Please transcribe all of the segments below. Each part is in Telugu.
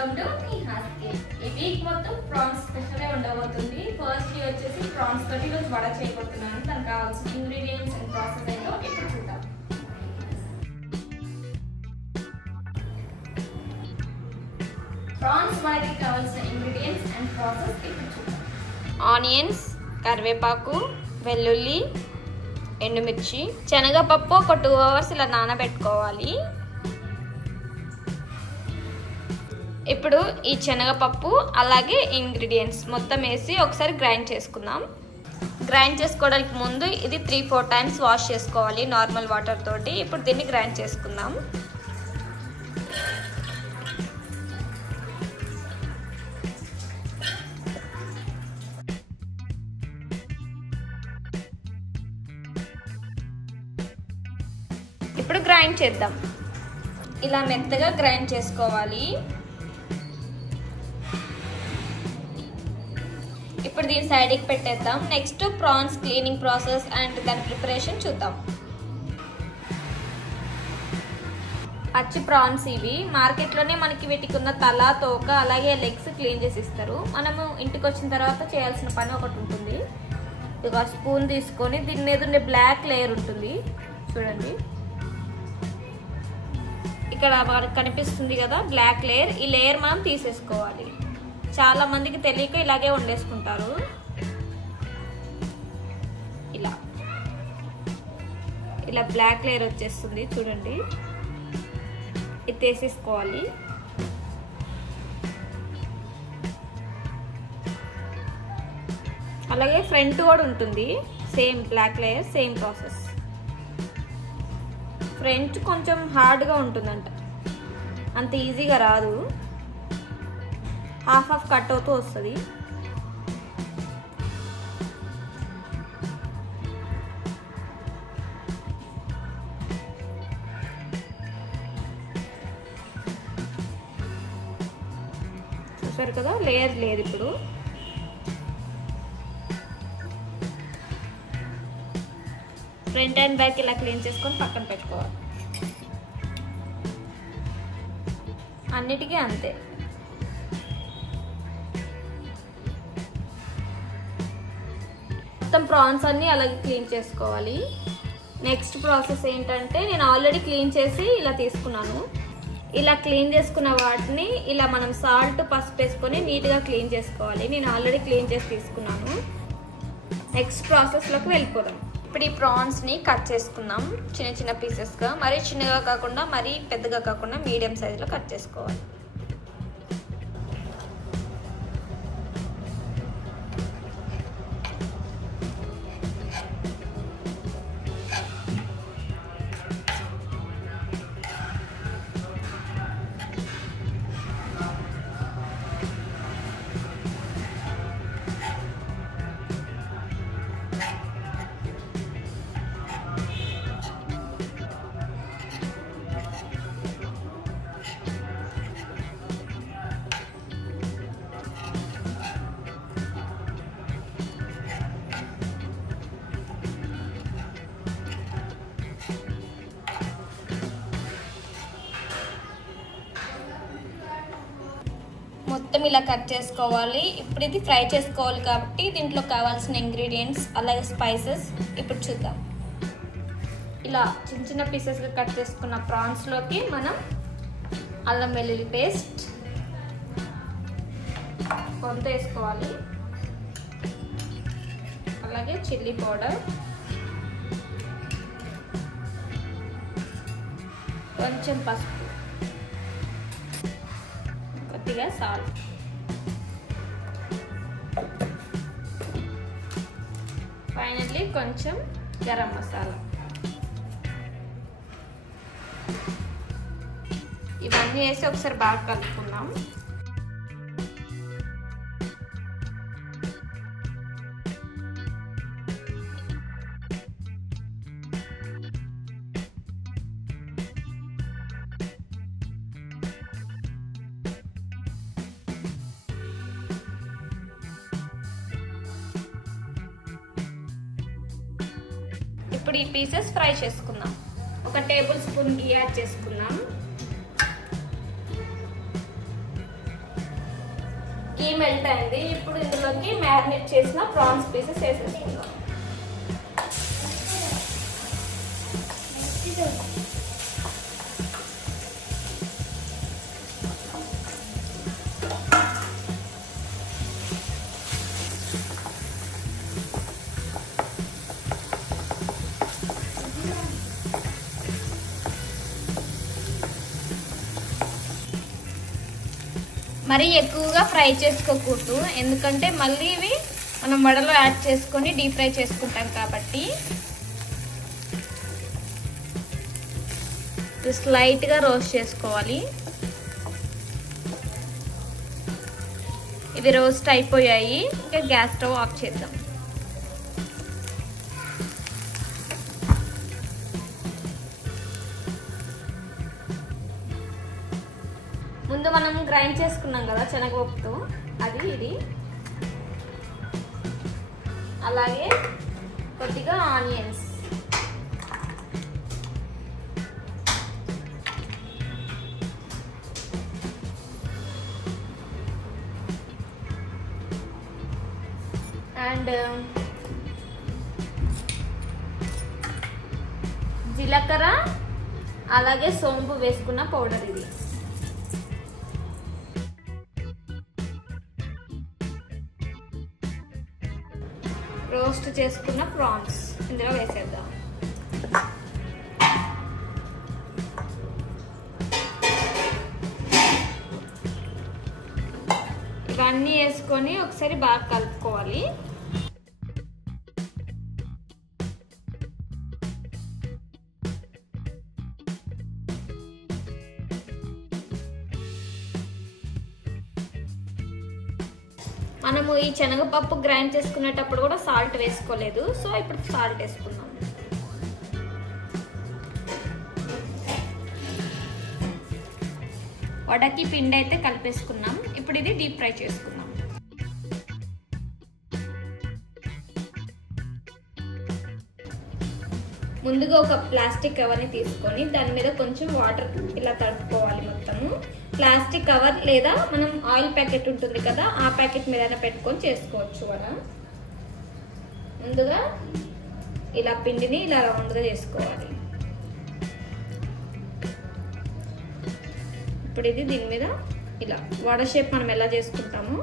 Welcome to Nihas kitchen. ఈ వీక్ మొత్తం ప్రాన్స్ స్పెషల్ ఉండబోతుంది. ఫస్ట్ డే వచ్చేసి ప్రాన్స్ తోటి ఈరోజు వడ చేయబోతున్నాను. దానికి కావాల్సిన ఇంగ్రీడియంట్స్ అండ్ ప్రాసెస్ ఏంటో ఇప్పుడు చూద్దాం. ప్రాన్స్ వడకి కావాల్సిన ఇంగ్రీడియంట్స్ అండ్ ప్రాసెస్ ఇప్పుడు చూద్దాం. ఆనియన్స్, కరివేపాకు, వెల్లుల్లి, ఎండుమిర్చి, శనగపప్పు ఒక 2 hours ఇలా నానబెట్టుకోవాలి. ఇప్పుడు ఈ శనగపప్పు అలాగే ఇంగ్రీడియంట్స్ మొత్తం వేసి ఒకసారి గ్రైండ్ చేసుకుందాం. గ్రైండ్ చేసుకోవడానికి ముందు ఇది 3-4 times వాష్ చేసుకోవాలి నార్మల్ వాటర్ తోటి. ఇప్పుడు దీన్ని గ్రైండ్ చేసుకుందాం. ఇప్పుడు గ్రైండ్ చేద్దాం. ఇలా మెత్తగా గ్రైండ్ చేసుకోవాలి. ఇప్పుడు దీని సైడ్కి పెట్టేద్దాం. Next prawns cleaning process and దాని ప్రిపరేషన్ చూద్దాం. పచ్చి ప్రాన్స్ ఇవి. మార్కెట్లోనే మనకి వీటికి ఉన్న తల, తోక అలాగే లెగ్స్ క్లీన్ చేసి ఇస్తారు. మనము ఇంటికి వచ్చిన తర్వాత చేయాల్సిన పని ఒకటి ఉంటుంది. ఇక స్పూన్ తీసుకొని దీని మీద ఉండే బ్లాక్ లేయర్ ఉంటుంది చూడండి. ఇక్కడ మనకు కనిపిస్తుంది కదా బ్లాక్ లేయర్. ఈ లేయర్ మనం తీసేసుకోవాలి. చాలా మందికి తెలియక ఇలాగే వండేసుకుంటారు. ఇలా బ్లాక్ లేయర్ వచ్చేస్తుంది చూడండి. ఇది తీసేసుకోవాలి. అలాగే ఫ్రంట్ కూడా ఉంటుంది same black layer, same process. Front కొంచెం హార్డ్గా ఉంటుందంట, అంత ఈజీగా రాదు. హాఫ్ కట్ అవుతూ వస్తుంది. చూసారు కదా లేయర్ లేదు. ఇప్పుడు ఫ్రంట్ అండ్ బ్యాక్ ఇలా క్లీన్ చేసుకొని పక్కన పెట్టుకోవాలి. అన్నిటికీ అంతే. మొత్తం ప్రాన్స్ అన్ని అలాగే క్లీన్ చేసుకోవాలి. నెక్స్ట్ ప్రాసెస్ ఏంటంటే నేను ఆల్రెడీ క్లీన్ చేసి ఇలా తీసుకున్నాను. ఇలా క్లీన్ చేసుకున్న వాటిని ఇలా మనం సాల్ట్, పసుపు వేసుకొని నీట్గా క్లీన్ చేసుకోవాలి. నేను ఆల్రెడీ క్లీన్ చేసి తీసుకున్నాను. నెక్స్ట్ ప్రాసెస్లోకి వెళ్ళిపోదాం. ఇప్పుడు ఈ ప్రాన్స్ని కట్ చేసుకుందాం చిన్న చిన్న పీసెస్గా. మరీ చిన్నగా కాకుండా మరీ పెద్దగా కాకుండా మీడియం సైజులో కట్ చేసుకోవాలి. మొత్తం ఇలా కట్ చేసుకోవాలి. ఇప్పుడు ఇది ఫ్రై చేసుకోవాలి కాబట్టి దీంట్లో కావాల్సిన ఇంగ్రీడియంట్స్ అలాగే స్పైసెస్ ఇప్పుడు చూద్దాం. ఇలా చిన్న చిన్న పీసెస్గా కట్ చేసుకున్న ప్రాన్స్లోకి మనం అల్లం వెల్లుల్లి పేస్ట్ కొంత వేసుకోవాలి. అలాగే చిల్లీ పౌడర్, కొంచెం పసుపు, కొద్దిగా సాల్ట్, ఫైనల్లీ కొంచెం గరం మసాలా. ఇవన్నీ వేసి ఒకసారి బాగా కలుపుకుందాం. ఇప్పుడు ఈ పీసెస్ ఫ్రై చేసుకుందాం. 1 tablespoon ఘీ యాడ్ చేసుకుందాం. గీ మెల్ట్ అయింది. ఇప్పుడు ఇందులోకి మ్యారినేట్ చేసిన ప్రాన్స్ పీసెస్ వేసేసుకుందాం. మరీ ఎక్కువగా ఫ్రై చేసుకోకూడదు, ఎందుకంటే మళ్ళీ ఇవి మనం వడలో యాడ్ చేసుకొని డీప్ ఫ్రై చేసుకుంటాం కాబట్టి. స్లైట్గా రోస్ట్ చేసుకోవాలి. ఇవి రోస్ట్ అయిపోయాయి. ఇంకా గ్యాస్ స్టవ్ ఆఫ్ చేద్దాం. ముందు మనం గ్రైండ్ చేసుకున్నాం కదా శనగపప్పుతో, అది ఇది. అలాగే కొద్దిగా ఆనియన్స్, అండ్ జీలకర్ర, అలాగే సోంపు వేసుకున్న పౌడర్ ఇది. రోస్ట్ చేసుకున్న ప్రాన్స్ ఇందులో వేసేద్దాం. ఇవన్నీ వేసుకొని ఒకసారి బాగా కలుపుకోవాలి. మనము ఈ శనగపప్పు గ్రైండ్ చేసుకునేటప్పుడు కూడా సాల్ట్ వేసుకోలేదు, సో ఇప్పుడు సాల్ట్ వేసుకుందాం. వడకి పిండి అయితే కలిపేసుకున్నాం. ఇప్పుడు ఇది డీప్ ఫ్రై చేసుకుందాం. ముందుగా ఒక ప్లాస్టిక్ కవర్ని తీసుకొని దాని మీద కొంచెం వాటర్ ఇలా తడుపుకోవాలి మొత్తము. ప్లాస్టిక్ కవర్ లేదా మనం ఆయిల్ ప్యాకెట్ ఉంటుంది కదా, ఆ ప్యాకెట్ మీద పెట్టుకొని చేసుకోవచ్చు వడ. ముందుగా ఇలా పిండిని ఇలా రౌండ్గా చేసుకోవాలి. ఇప్పుడు ఇది దీని మీద ఇలా వడ షేప్ మనం ఎలా చేసుకుంటామో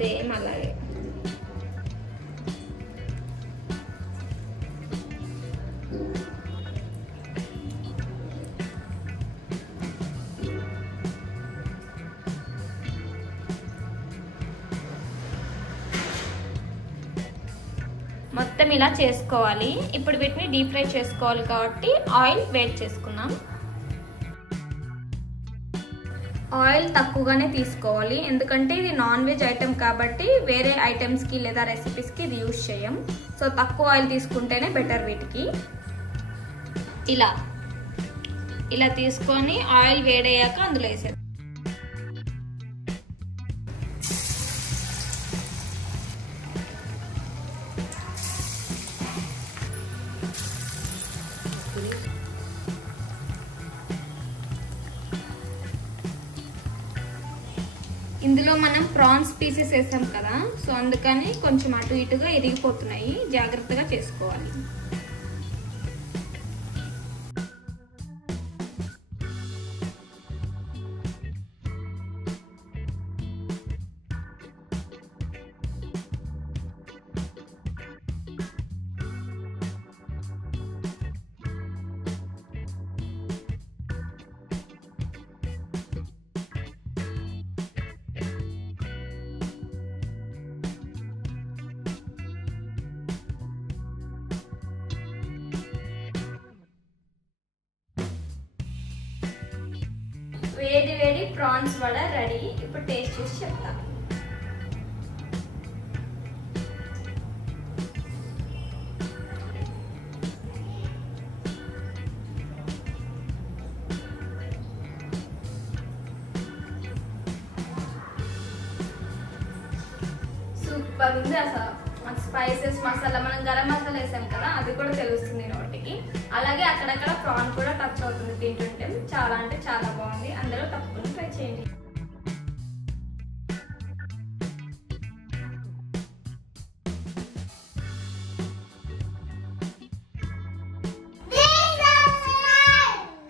సేమ్ అలాగే. మొత్తం ఇలా చేసుకోవాలి. ఇప్పుడు వీటిని డీప్ ఫ్రై చేసుకోవాలి కాబట్టి ఆయిల్ వేడి చేసుకున్నాం. ఆయిల్ తక్కువగానే తీసుకోవాలి, ఎందుకంటే ఇది నాన్ వెజ్ ఐటెం కాబట్టి వేరే ఐటమ్స్కి లేదా రెసిపీస్కి ఇది యూజ్ చేయం. సో తక్కువ ఆయిల్ తీసుకుంటేనే బెటర్ వీటికి. ఇలా తీసుకొని ఆయిల్ వేడయ్యాక అందులో వేసేది. ఇందులో మనం ప్రాన్స్ పీసెస్ వేసాం కదా, సో అందుకని కొంచెం అటు ఇటుగా ఇరిగిపోతున్నాయి, జాగ్రత్తగా చేసుకోవాలి. వేడి వేడి ప్రాన్స్ వడ రెడీ. ఇప్పుడు టేస్ట్ చేసి చెప్తాను. సూపర్ ఉంది అసలు. స్పైసెస్ మసాలా, మనం గరం మసాలా వేసాం కదా, అది కూడా తెలుస్తుంది నోటికి. అలాగే అక్కడక్కడ ప్రాన్ కూడా టచ్ అవుతుంది తింటుంటే. చాలా అంటే చాలా బాగుంది. అందరూ